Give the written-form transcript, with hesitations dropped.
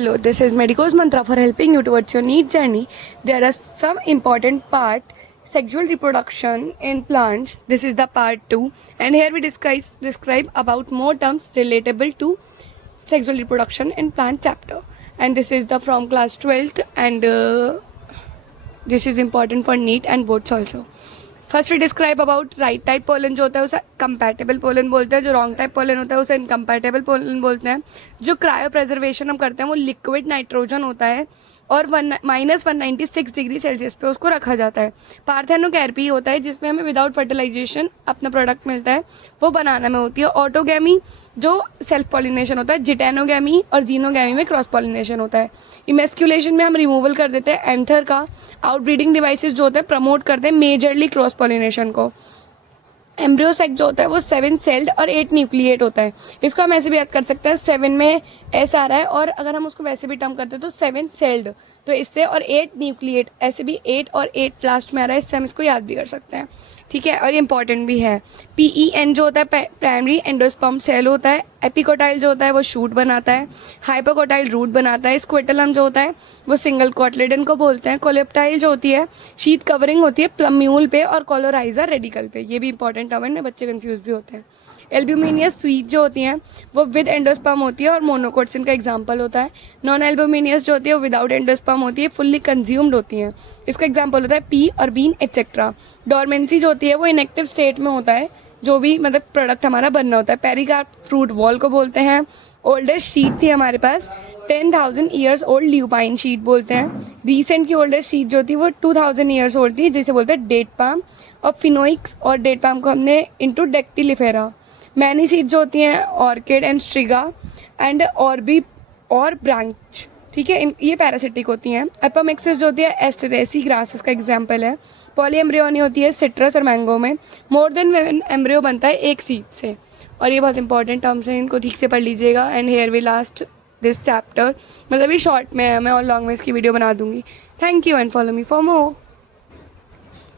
Hello, this is Medico's mantra for helping you towards your need journey. There are some important part sexual reproduction in plants. This is the part 2, and here we describe about more terms relatable to sexual reproduction in plant chapter. And this is the from class 12th, and this is important for NEET and boards also. First we describe about right type pollen जो होता है उसे compatible pollen बोलते हैं, जो wrong type pollen होता है उसे इनकम्पैटिबल पोलन बोलते हैं। जो क्रायो प्रेजर्वेशन हम करते हैं वो लिक्विड नाइट्रोजन होता है और -196 डिग्री सेल्सियस पे उसको रखा जाता है। पार्थेनोकैर्पी होता है जिसमें हमें विदाउट फर्टिलाइजेशन अपना प्रोडक्ट मिलता है, वो बनाना में होती है। ऑटोगैमी जो सेल्फ पॉलिनेशन होता है, जिटेनोगैमी और जीनोगैमी में क्रॉस पॉलिनेशन होता है। इमेस्क्यूलेशन में हम रिमूवल कर देते हैं एंथर का। आउटब्रीडिंग डिवाइसेस जो होते हैं प्रमोट करते हैं मेजरली क्रॉस पॉलिनेशन को। एम्ब्रियो सेक जो होता है वो 7 सेल्ड और 8 न्यूक्लिएट होता है। इसको हम ऐसे भी याद कर सकते हैं, 7 में एस आ रहा है और अगर हम उसको वैसे भी टर्म करते हैं तो 7 सेल्ड, तो इससे और 8 न्यूक्लिएट, ऐसे भी 8 और 8 लास्ट में आ रहा है, इससे हम इसको याद भी कर सकते हैं। ठीक है, और ये इंपॉर्टेंट भी है। PEN जो होता है प्राइमरी एंडोस्पर्म सेल होता है। एपिकोटाइल जो होता है वो शूट बनाता है। हाइपोकोटाइल रूट बनाता है। स्क्विटलम जो होता है वो सिंगल कॉटलेडन को बोलते हैं। कोलेप्टाइल जो होती है शीथ कवरिंग होती है प्लम्यूल पे और कोलोराइजर रेडिकल पे। ये भी इंपॉर्टेंट टर्म है, बच्चे कंफ्यूज भी होते हैं। एल्ब्यूमिनियस स्वीट जो होती हैं वो विद एंडोस्पर्म होती है और मोनोकोट्स इनका एग्जांपल होता है। नॉन एल्ब्यूमिनियस जो होती है वो विदाउट एंडोस्पर्म होती है, फुल्ली कंज्यूम्ड होती हैं। इसका एग्जांपल होता है पी और बीन एटसेट्रा। डोरमेंसी जो होती है वो इनएक्टिव स्टेट में होता है, जो भी मतलब प्रोडक्ट हमारा बनना होता है। पेरिकार्प फ्रूट वॉल को बोलते हैं। ओल्डेस्ट शीट थी हमारे पास 10,000 ईयर्स ओल्ड ल्यूपाइन शीट बोलते हैं। रिसेंट की ओल्डेस्ट शीट जो थी वो 2,000 ईयर्स ओल्ड थी, जिसे बोलते हैं डेट पाम। और फिनोइक्स और डेट पाम को हमने इंटू डेक्टिलिफेरा। मैनी सीड जो होती हैं ऑर्किड एंड स्ट्रिगा एंड ऑर्बी और ब्रांच। ठीक है, ये पैरासिटिक होती हैं। एपोमिक्सिस जो होती है एस्टेरेसी ग्रासेस का एग्जाम्पल है। पॉलीएम्ब्रियोनी होती है सिट्रस और मैंगो में। मोर देन एम्ब्रियो बनता है एक सीड से। और ये बहुत इंपॉर्टेंट टर्म्स हैं, इनको ठीक से पढ़ लीजिएगा। And here we last this chapter, मतलब ये शॉर्ट में है, मैं और लॉन्ग में इसकी वीडियो बना दूंगी। Thank you and follow me for more.